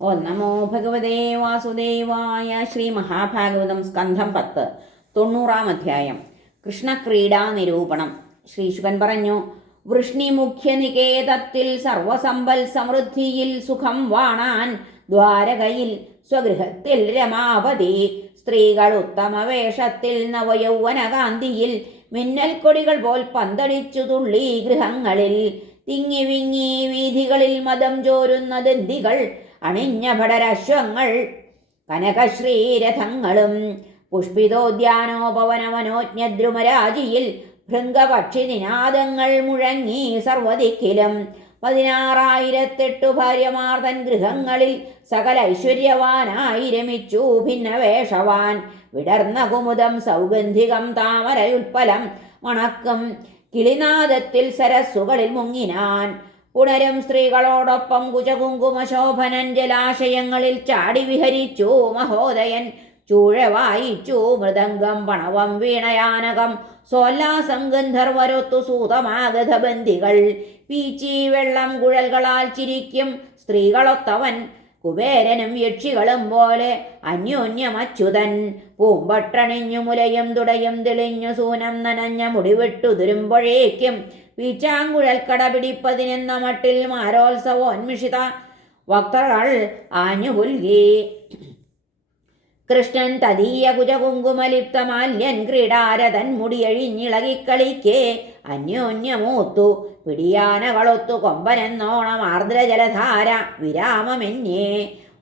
ഓ നമോ ഭഗവതേ വാസുദേവായ. ശ്രീ മഹാഭാഗവതം സ്കന്ധം 10 90-ാം അധ്യായം. കൃഷ്ണക്രീഡാ നിരൂപണം. ശ്രീശുകൻ പറഞ്ഞു: വൃഷ്ണിമുഖ്യനികേതത്തിൽ സർവസമ്പൽ സമൃദ്ധിയിൽ സുഖം വാണാൻ ദ്വാരകയിൽ സ്വഗൃഹത്തിൽ രമാപതി സ്ത്രീകൾ ഉത്തമവേഷത്തിൽ നവയൗവനകാന്തിയിൽ മിന്നൽ കൊടികൾ പോൽ പന്തടിച്ചു തുള്ളി ഗൃഹങ്ങളിൽ തിങ്ങി വിങ്ങി വീഥികളിൽ മദം ചോരുന്ന ദന്തികൾ അണിഞ്ഞ ഭടരശ്വങ്ങൾ കനകശ്രീരഥങ്ങളും പുഷ്പിതോദ്യാനോപവനമനോജ്ഞദ്രുമരാജിയിൽ ഭൃംഗപക്ഷി നിനാദങ്ങൾ മുഴങ്ങി സർവദിക്കിലും 16,008 ഭാര്യമാർ തൻ ഗൃഹങ്ങളിൽ സകല ഐശ്വര്യവാനായി രമിച്ചു ഭിന്നവേഷവാൻ വിടർന്ന കുമുദം സൗഗന്ധികം താമരയുൽപ്പലം മണക്കും കിളിനാദത്തിൽ സരസ്സുകളിൽ മുങ്ങിനാൻ പുണരും സ്ത്രീകളോടൊപ്പം കുചകുങ്കുമശോഭനൻ ജലാശയങ്ങളിൽ ചാടി വിഹരിച്ചു മഹോദയൻ ചൂഴ വായിച്ചു മൃദംഗം പണവം വീണയാനകം സോല്ലാസം ഗന്ധർവരൊത്തു സൂതമാഗതബന്ധികൾ പീച്ചി വെള്ളം കുഴൽകളാൽ ചിരിക്കും സ്ത്രീകളൊത്തവൻ കുബേരനും യക്ഷികളും പോലെ അന്യോന്യമച്യുതൻ പൂമ്പട്ടണിഞ്ഞു മുലയും തുടയും തെളിഞ്ഞു സൂനം നനഞ്ഞ മുടിവിട്ടുതിരുമ്പോഴേക്കും വീച്ചാങ്കുഴൽ കടപിടിപ്പതിനെന്ന മട്ടിൽ മാരോത്സവോന്മിഷിത വക്തകൾ ആഞ്ഞുപുൽകി. കൃഷ്ണൻ തദീയ കുജകുങ്കുമലിപ്തമാല്യൻ ക്രീഡാരതൻ മുടിയഴിഞ്ഞിളകിക്കളിക്കേ അന്യോന്യമൂത്തു പിടിയാനകളൊത്തു കൊമ്പനെന്നോണം ആർദ്രജലധാര വിരാമമെന്യേ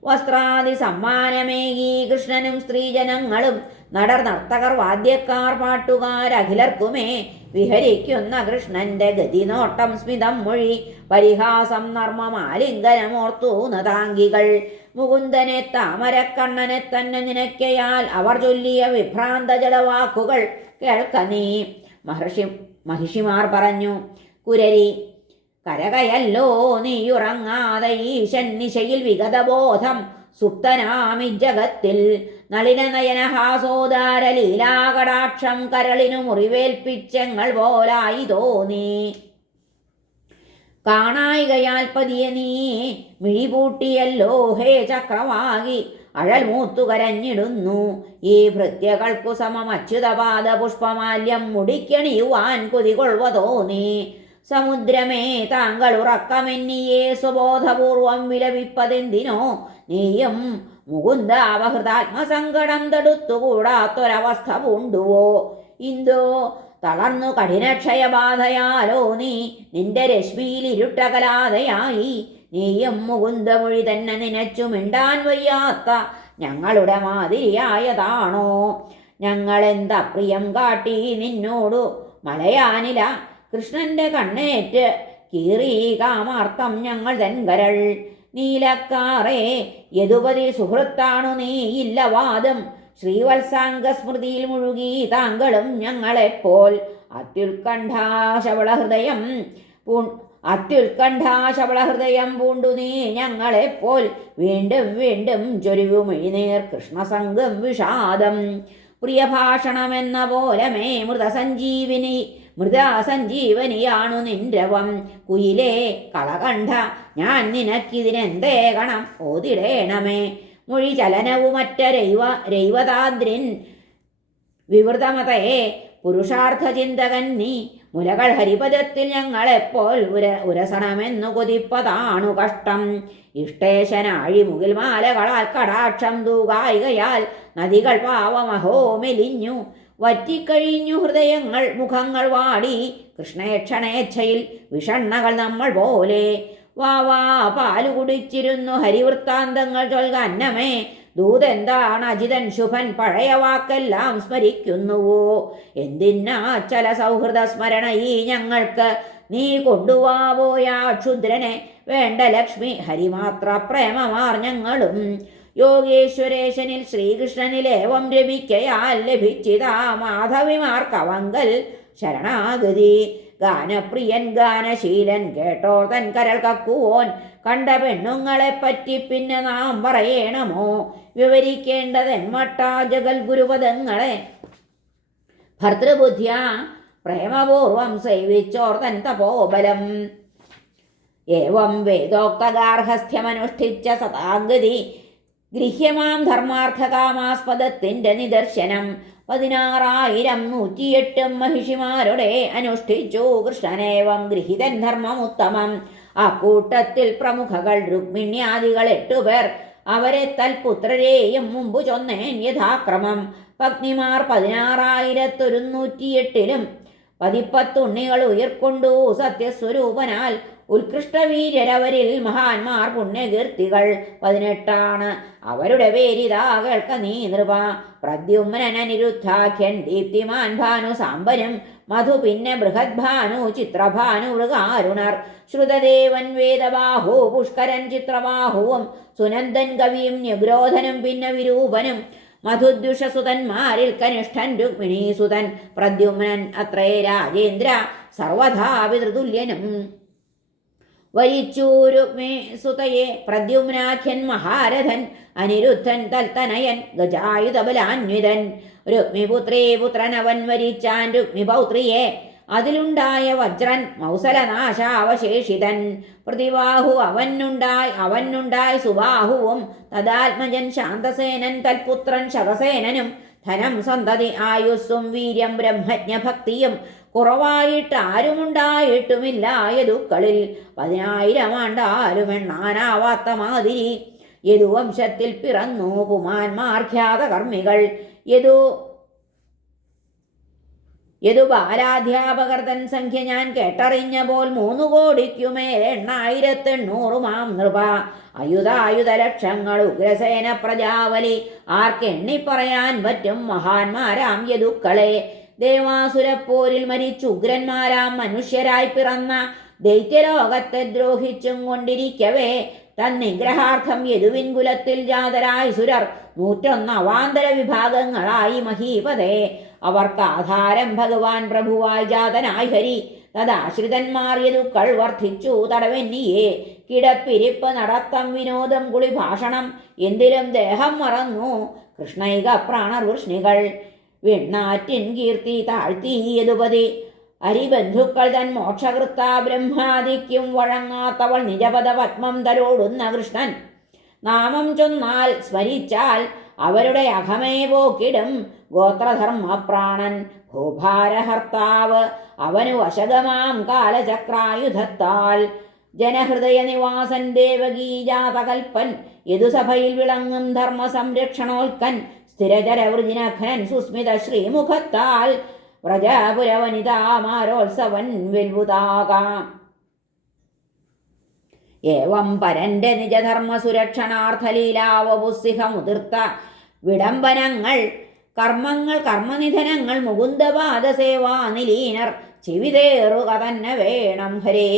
വസ്ത്രാദി സമ്മാനമേകി കൃഷ്ണനും സ്ത്രീജനങ്ങളും നടർ നർത്തകർ വാദ്യക്കാർ പാട്ടുകാരഖിലർക്കുമേ വിഹരിക്കുന്ന കൃഷ്ണന്റെ ഗതിനോട്ടം സ്മിതം മൊഴി പരിഹാസം നർമ്മം ആലിംഗനമോർത്തു നതാംഗികൾ മുകുന്ദനെ താമരക്കണ്ണനെ തന്നെ നിനക്കയാൽ അവർ ചൊല്ലിയ വിഭ്രാന്ത ജഡവാക്കുകൾ കേൾക്ക നീ. മഹിഷിമാർ പറഞ്ഞു: കുരരി കരകയല്ലോ നീയുറങ്ങാതെ ഈശൻ നിശയിൽ വിഗതബോധം സുപ്തനാമി ജഗത്തിൽ നളിനനയനഹാസോദാര ലീലാകടാക്ഷം കരളിനു മുറിവേൽപ്പിച്ചെങ്ങൾ പോലായി തോന്നി. കാണായികയാൽ പതിയെ നീ മിഴിപൂട്ടിയല്ലോ ഹേ ചക്രവാകി അഴൽ മൂത്തു കരഞ്ഞിടുന്നു ഈ ഭൃത്യകൾക്കു സമം അച്യുതപാദ പുഷ്പമാല്യം മുടിക്കണിയുവാൻ കൊതികൊള്ളുവതോ നീ. സമുദ്രമേ താങ്കൾ ഉറക്കമെന്നിയെ സ്വബോധപൂർവം വിലപിപ്പതെന്തിനോ നീയും മുകുന്ദാവഹൃതാത്മസങ്കടം തടുത്തുകൂടാത്തൊരവസ്ഥ പൂണ്ടുവോ. ഇന്തോ തളർന്നു കഠിനക്ഷയബാധയാലോ നീ നിന്റെ രശ്മിയിൽ ഇരുട്ടകലാതെയായി നീയും മുകുന്ദമൊഴി തന്നെ നനച്ചു മിണ്ടാൻ വയ്യാത്ത ഞങ്ങളുടെ മാതിരിയായതാണോ. ഞങ്ങളെന്ത പ്രിയം കാട്ടി നിന്നോടു മലയാനില കൃഷ്ണന്റെ കണ്ണേറ്റ് കീറി കാമാർത്തം ഞങ്ങൾ തെൻകരൾ നീലക്കാറേ യദുപതി സുഹൃത്താണു നീ ഇല്ല വാദം ശ്രീവത്സാംഗ സ്മൃതിയിൽ മുഴുകി താങ്കളും ഞങ്ങളെപ്പോൾ അത്യുത്കണ്ഠാശബളഹൃദയം പൂണ്ടു നീ ഞങ്ങളെപ്പോൾ വീണ്ടും വീണ്ടും ചൊരിവുമിഴിനീർ കൃഷ്ണസംഗം വിഷാദം പ്രിയഭാഷണമെന്ന പോലമേ മൃതസഞ്ജീവനിയാണു നിൻരവം കുയിലേ കളകണ്ഠ ഞാൻ നിനക്കിതിനെന്തേ ഗണം ഓതിടേണമേ. മൊഴി ചലനവുമറ്റ രൈവതാദ്രിൻ വിവൃതമതയെ പുരുഷാർത്ഥചിന്തകൻ നീ മുലകൾ ഹരിപദത്തിൽ ഞങ്ങളെപ്പോൾ ഉരസണമെന്നു കൊതിപ്പതാണു കഷ്ടം. ഇഷ്ടേശനാഴി മുകിൽ മാലകളാൽ കടാക്ഷം തൂകായികയാൽ നദികൾ പാവമഹോ മെലിഞ്ഞു വറ്റിക്കഴിഞ്ഞു ഹൃദയങ്ങൾ മുഖങ്ങൾ വാടി കൃഷ്ണേക്ഷണേച്ഛയിൽ വിഷണ്ണകൾ നമ്മൾ പോലെ. വാവാ പാലു കുടിച്ചിരുന്നു ഹരിവൃത്താന്തങ്ങൾ ചൊൽക അന്നമേ ദൂതെന്താണ് അജിതൻ ശുഭൻ പഴയ വാക്കെല്ലാം സ്മരിക്കുന്നുവോ. എന്തിനാച്ചല സൗഹൃദ സ്മരണ ഈ ഞങ്ങൾക്ക് നീ കൊണ്ടുവാവോയാ ക്ഷുദ്രനെ വേണ്ട ലക്ഷ്മി ഹരിമാത്ര പ്രേമമാർ ഞങ്ങളും. യോഗേശ്വരേശനിൽ ശ്രീകൃഷ്ണനിലേവം രമിക്കയാൽ ലഭിച്ചിതാ മാധവിമാർക്കവങ്കൽ ശരണാഗതി. ഗാനപ്രിയൻ ഗാനശീലൻ കേട്ടോർ തൻ കരൾ കക്കുവോൻ കണ്ട പെണ്ണുങ്ങളെപ്പറ്റി പിന്നെ നാം പറയണമോ. വിവരിക്കേണ്ടതെന്മട്ടാ ജഗൽ ഗുരുപദങ്ങളെ ഭർതൃബുദ്ധ്യ പ്രേമപൂർവം സേവിച്ചോർ തൻ തപോബലം. ഏവം വേദോക്തഗാർഹസ്ഥ്യമനുഷ്ഠിച്ച സതാഗതി ഗൃഹ്യമാം ധർമാർത്ഥകാമാസ്പദത്തിൻ്റെ നിദർശനം 16,108 മഹിഷിമാരുടെ അനുഷ്ഠിച്ചു കൃഷ്ണനേവം ഗൃഹീതൻ ധർമ്മമുത്തമം. അക്കൂട്ടത്തിൽ പ്രമുഖകൾ രുക്മിണ്യാദികൾ 8 പേർ. അവരെ തൽപുത്രരെയും മുമ്പു ചൊന്നേൻ യഥാക്രമം. പത്നിമാർ 16,108 പതിപ്പത്തുണ്ണികൾ ഉയർക്കൊണ്ടു സത്യസ്വരൂപനാൽ. ഉത്കൃഷ്ടവീര്യരവരിൽ മഹാന്മാർ പുണ്യകീർത്തികൾ 18 അവരുടെ പേരിതാ കേൾക്ക നീ നൃപ. പ്രദ്യുമ്നൻ അനിരുദ്ധാഖ്യൻ ദീപ്തിമാൻ ഭാനു സാമ്പനും മധു പിന്നെ ബൃഹദ്ഭാനു ചിത്രഭാനു മൃഗാരുണർ. ശ്രുതദേവൻ വേദബാഹു പുഷ്കരൻ ചിത്രബാഹുവും സുനന്ദൻ കവിയും നിഗ്രോധനും പിന്നെ വിരൂപനും. മധുദ്യുഷസുതന്മാരിൽ കനിഷ്ഠൻ രുക്മിണീസുതൻ പ്രദ്യുമ്നൻ അത്രേ രാജേന്ദ്ര സർവഥാ പിതൃതുല്യനും. വരിച്ചു രുക്മിസുതയെ പ്രദ്യുമ്നാഖ്യൻ മഹാരഥൻ അനിരുദ്ധൻ തൽത്തനയൻ ഗജായുധബലാന്വിതൻ. രുക്മിപുത്രേ പുത്രനവൻ വരിച്ചാൻ രുക്മിപൗത്രിയെ. അതിലുണ്ടായ വജ്രൻ മൗസലനാശാവശേഷിതൻ. പ്രതിബാഹു അവനുണ്ടായി സുബാഹുവും തദാത്മജൻ ശാന്തസേനൻ തൽപുത്രൻ ശതസേനനും. ധനം സന്തതി ആയുസ്സും വീര്യം ബ്രഹ്മജ്ഞഭക്തിയും കുറവായിട്ട് ആരുമുണ്ടായിട്ടുമില്ല യദുക്കളിൽ. 10,000 ആണ്ടാലും എണ്ണാനാവാത്ത മാതിരി. യദുവംശത്തിൽ പിറന്നു പുമാന്മാർ ഖ്യാതകർമ്മികൾ. യദു ബാലാധ്യാപകർ തൻ സംഖ്യ ഞാൻ കേട്ടറിഞ്ഞ പോൽ 3 കോടിക്കുമേൽ 8,800 നൃപ. അയുധായുധ ലക്ഷങ്ങൾ ഉഗ്രസേന പ്രജാവലി. ആർക്കെണ്ണിപ്പറയാൻ പറ്റും മഹാന്മാരാം യദുക്കളെ. ദേവാസുരപ്പോരിൽ മരിച്ചുഗ്രന്മാരാം മനുഷ്യരായി പിറന്ന ദൈത്യലോകത്തെ ദ്രോഹിച്ചും കൊണ്ടിരിക്കവേ തന്നിഗ്രഹാർത്ഥം യദുവിൻ കുലത്തിൽ ജാതരായി സുരർ 101 അവാന്തര വിഭാഗങ്ങളായി മഹീപതേ. അവർക്ക് ആധാരം ഭഗവാൻ പ്രഭുവായി ജാതനായി ഹരി. തദാശ്രിതന്മാർ യദുക്കൾ വർദ്ധിച്ചു തടവെന്നിയെ. കിടപ്പിരിപ്പ് നടത്തം വിനോദം കുളിഭാഷണം എന്തിലും ദേഹം മറന്നു കൃഷ്ണൈക പ്രാണർവൃഷ്ണികൾ. വെണ്ണാറ്റിൻ കീർത്തി താഴ്ത്തി യദുപതി. അരിബന്ധുക്കൾ തൻ മോക്ഷകൃത്ത ബ്രഹ്മാദിക്കും വഴങ്ങാത്തവൾ നിജപദ പത്മം തലോടുന്ന കൃഷ്ണൻ. നാമം ചൊന്നാൽ സ്മരിച്ചാൽ അവരുടെ അഹമേ പോക്കിടും ഗോത്രധർമ്മപ്രാണൻ ഭൂഭാരഹർത്താവ്. അവനു വശകമാം കാലചക്രായുധത്താൽ. ജനഹൃദയ നിവാസൻ ദേവകീജാതകൽപ്പൻ യദുസഭയിൽ വിളങ്ങും ധർമ്മ സംരക്ഷണോൽക്കൻ. സ്ഥിരചരവൃജിനഖനൻ സുസ്മിത ശ്രീമുഖത്താൽ വ്രജപുരവനിതാമാരോത്സവൻ വെൽവുതാകാം. ഏവം പരന്റെ നിജധർമ്മ സുരക്ഷണാർത്ഥലീലാവപുസ്സിഹമുതിർത്ത വിഡംബനങ്ങൾ കർമ്മനിധനങ്ങൾ മുകുന്ദപാദസേവാനിലീനർ ചെവിതേറുക തന്നെ വേണം ഹരേ.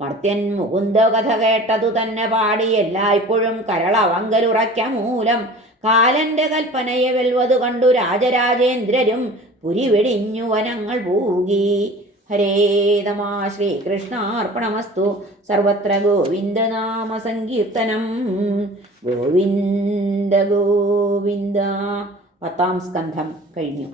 മർത്യൻ മുകുന്ദ കഥ കേട്ടതു തന്നെ പാടി എല്ലായ്പ്പോഴും കരളവങ്കലുറയ്ക്ക മൂലം. കാലന്റെ കൽപ്പനയെ വെൽവതു കണ്ടു രാജരാജേന്ദ്രരും പുരി വെടിഞ്ഞു വനങ്ങൾ പൂകി. ഹരേ നമഃ. ശ്രീകൃഷ്ണാർപ്പണമസ്തു. സർവത്ര ഗോവിന്ദനാമ സങ്കീർത്തനം. ഗോവിന്ദ ഗോവിന്ദ. 10ാം സ്കന്ധം കഴിഞ്ഞു.